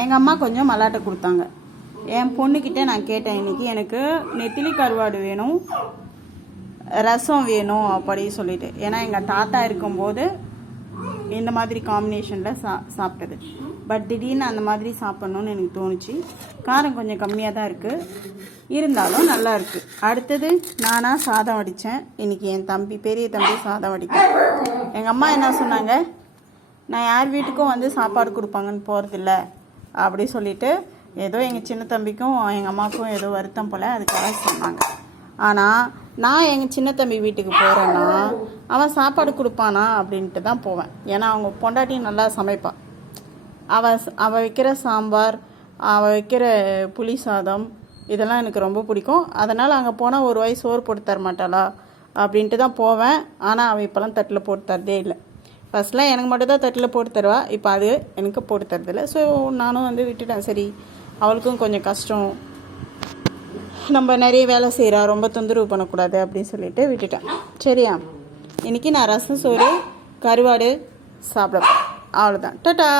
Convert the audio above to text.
எங்கள் அம்மா கொஞ்சம் மல்லாட்டை கொடுத்தாங்க. என் பொண்ணுக்கிட்ட நான் கேட்டேன், இன்றைக்கி எனக்கு நெத்திலி கருவாடு வேணும், ரசம் வேணும் அப்படி சொல்லிட்டு. ஏன்னா எங்கள் தாத்தா இருக்கும்போது இந்த மாதிரி காம்பினேஷனில் சாப்பிட்டது. பட் திடீர்னு அந்த மாதிரி சாப்பிட்ணுன்னு எனக்கு தோணுச்சு. காரம் கொஞ்சம் கம்மியாக தான் இருக்குது, இருந்தாலும் நல்லா இருக்குது. அடுத்தது நானாக சாதம் வடித்தேன். இன்றைக்கி என் பெரிய தம்பி சாதம் வடித்தேன். எங்கள் அம்மா என்ன சொன்னாங்க, நான் யார் வீட்டுக்கும் வந்து சாப்பாடு கொடுப்பாங்கன்னு போகிறதில்ல அப்படி சொல்லிட்டு, ஏதோ எங்கள் சின்ன தம்பிக்கும் எங்கள் அம்மாவுக்கும் ஏதோ வருத்தம் போல் அதுக்காக சொன்னாங்க. ஆனால் நான் எங்கள் சின்ன தம்பி வீட்டுக்கு போகிறேன்னா அவன் சாப்பாடு கொடுப்பானா அப்படின்ட்டு தான் போவேன். ஏன்னா அவங்க பொண்டாட்டியும் நல்லா சமைப்பாள். அவள் வைக்கிற சாம்பார், அவள் வைக்கிற புளி சாதம் இதெல்லாம் எனக்கு ரொம்ப பிடிக்கும். அதனால் அங்கே போனால் ஒரு வாய் சோறு போட்டு தர மாட்டாளா அப்படின்ட்டு தான் போவேன். ஆனால் அவள் இப்போலாம் தட்டில் போட்டு தரதே இல்லை. ஃபஸ்ட்லாம் எனக்கு மட்டும் தான் தட்டில் போட்டு தருவா, இப்போ அது எனக்கு போட்டு தரதில்லை. ஸோ நானும் வந்து விட்டுட்டேன். சரி, அவளுக்கும் கொஞ்சம் கஷ்டம், நம்ம நிறைய வேலை செய்கிறா, ரொம்ப தொந்தரவு பண்ணக்கூடாது அப்படின்னு சொல்லிட்டு விட்டுட்டேன். சரியா, இன்றைக்கி நான் ரசம் சோறு கருவாடு சாப்பிட, அவ்வளோதான். டாடா.